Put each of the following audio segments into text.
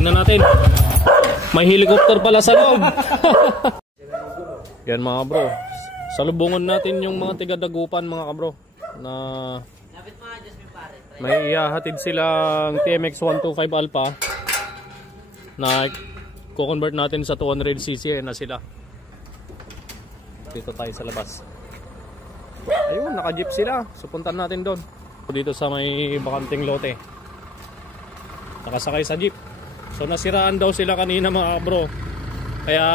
Patayin na natin. May helicopter pala sa loob. Yan mga bro. Salubungan natin yung mga tiga-dagupan mga kabro. Na may ihahatid silang TMX 125 Alpha. Na ko-convert natin sa 200cc na sila. Dito tayo sa labas. Ayun, naka-jeep sila. So puntan natin doon. Dito sa may bakanting lote. Nakasakay sa jeep. So nasiraan daw sila kanina mga bro. Kaya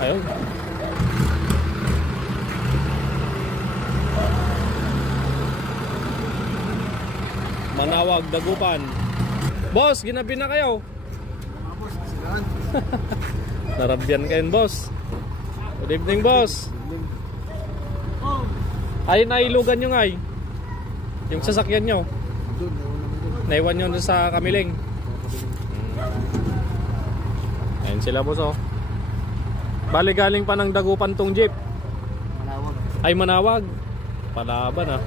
ayun. Manawag, Dagupan. Boss, ginabi na kayo. Narabyan kayo boss. Good evening boss. Ay, nailugan nyo nga eh. Yung sasakyan nyo. Naiwan nyo sa Kamiling. Ayun sila boss oh. Bali galing pa ng Dagupan tong jeep. Manawag. Ay, Manawag. Palaban ah.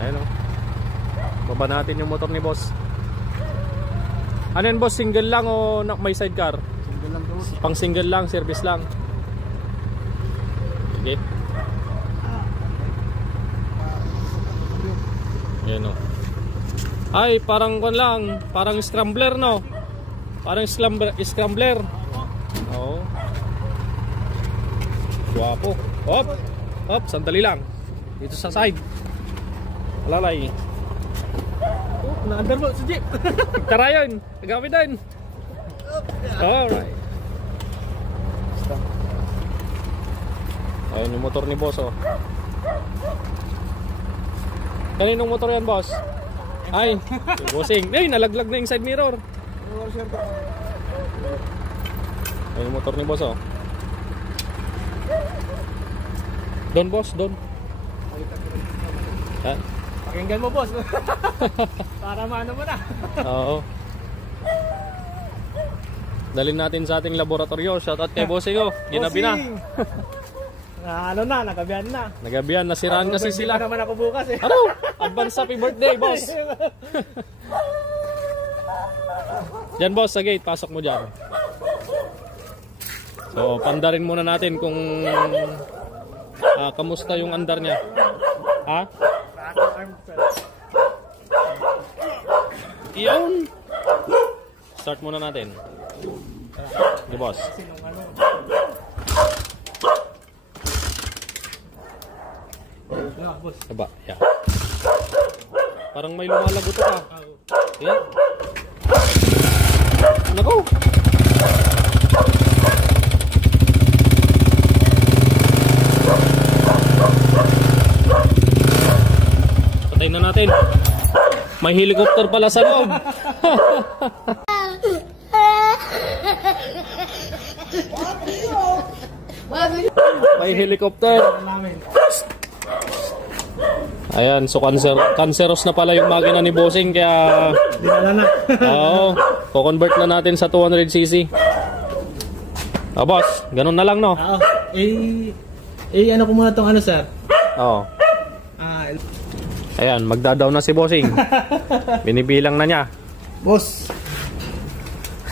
Ayun oh. Baba natin yung motor ni boss. Ano yan boss? Single lang o may sidecar? Single lang boss. Pang single lang, service lang. Okay. Yan o. Ay, parang kon lang. Parang scrambler no? Parang scrambler. Oo. Guwapo. Hop. Hop, sandali lang. Dito sa side. Alalay. Na-under mo sa jeep. Tara yun. Nagawin din. Alright. Ayun yung motor ni boss oh. Kaninong motor yan boss? Ay, bossing. Ay, nalaglag na yung side mirror. Ayun yung motor ni boss oh. Don boss, don. Ha? Pakinggan mo boss. Para maano mo na. Oo. Dalhin natin sa ating laboratorio. Shoutout kay bossing oh. Ginabi na. Ano na, nagabihan na. Nagabihan, nasiraan kasi sila. Hindi naman ako bukas eh. Ano? Advance happy birthday, boss. Diyan boss, sa gate, pasok mo dyan. So, pandarin muna natin kung kamusta yung andar niya. Ha? Iyon. Start muna natin. Di boss. Aba, yeah. Parang may lumalagot ka. Ayan. Nako. Patayin na natin. May helicopter pala sa loob. May helicopter. Ayan, so cancerous na pala yung makina ni bossing kaya dinala na. Oo, ko-convert na natin sa 200cc. Boss, ganun na lang no? Oo. Ano ko muna tong ano sir? Oo. Ayan, magdadaw na si bossing. Binibilang na niya. Boss.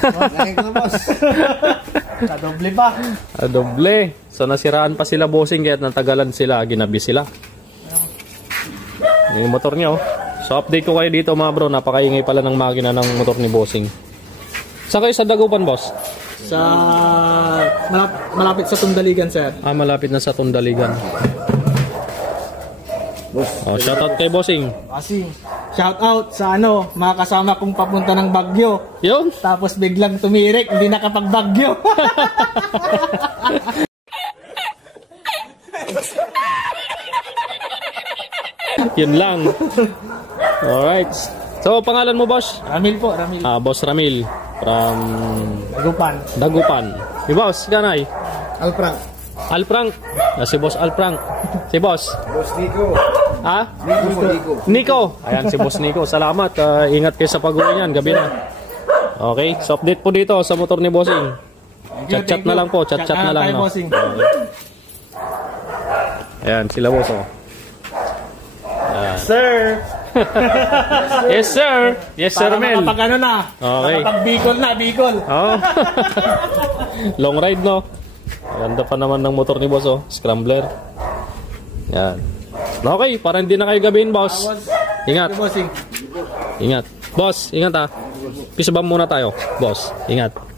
Lagay ko na boss. Kadoble pa. Doble. So nasiraan pa sila bossing kaya natagalan sila, ginabi sila. Yung motor niya oh. So update ko kayo dito mga bro, napakaingay pala ng makina ng motor ni bossing. Saan kayo sa Dagupan boss? Sa malapit sa Tundaligan sir. Malapit na sa Tundaligan. Boss. Oh, shoutout kay bossing. Bossing. Shout out sa mga kasama kong papunta ng Baguio. Yun. Tapos biglang tumirik, hindi nakapag-Baguio. Yun lang. Alright. So, pangalan mo, boss? Ramil po, Ramil. Boss Ramil. From Dagupan. Si boss, ganay? Alprank. Alprank. Si boss Alprank. Si boss? Boss Nico. Ha? Nico. Nico. Ayan, si boss Nico. Salamat. Ingat kayo sa pag-uwi niyan. Gabi na. Okay. So, update po dito sa motor ni bossing. Chat-chat na lang po. Chat-chat na lang. No? Okay. Ayan, sila boss. Oh. Sir. Yes, sir. Yes, sir, Para Mel. makapag ano na. Okay. Makapag Bicol na, Bicol. Oh. Long ride, no? Ganda pa naman ng motor ni boss, oh. Scrambler. Yan. Okay, para hindi na kayo gabihin, boss. Ingat. Bossing. Ingat. Boss, ingat, ah. Peace bomb muna tayo, boss. Ingat.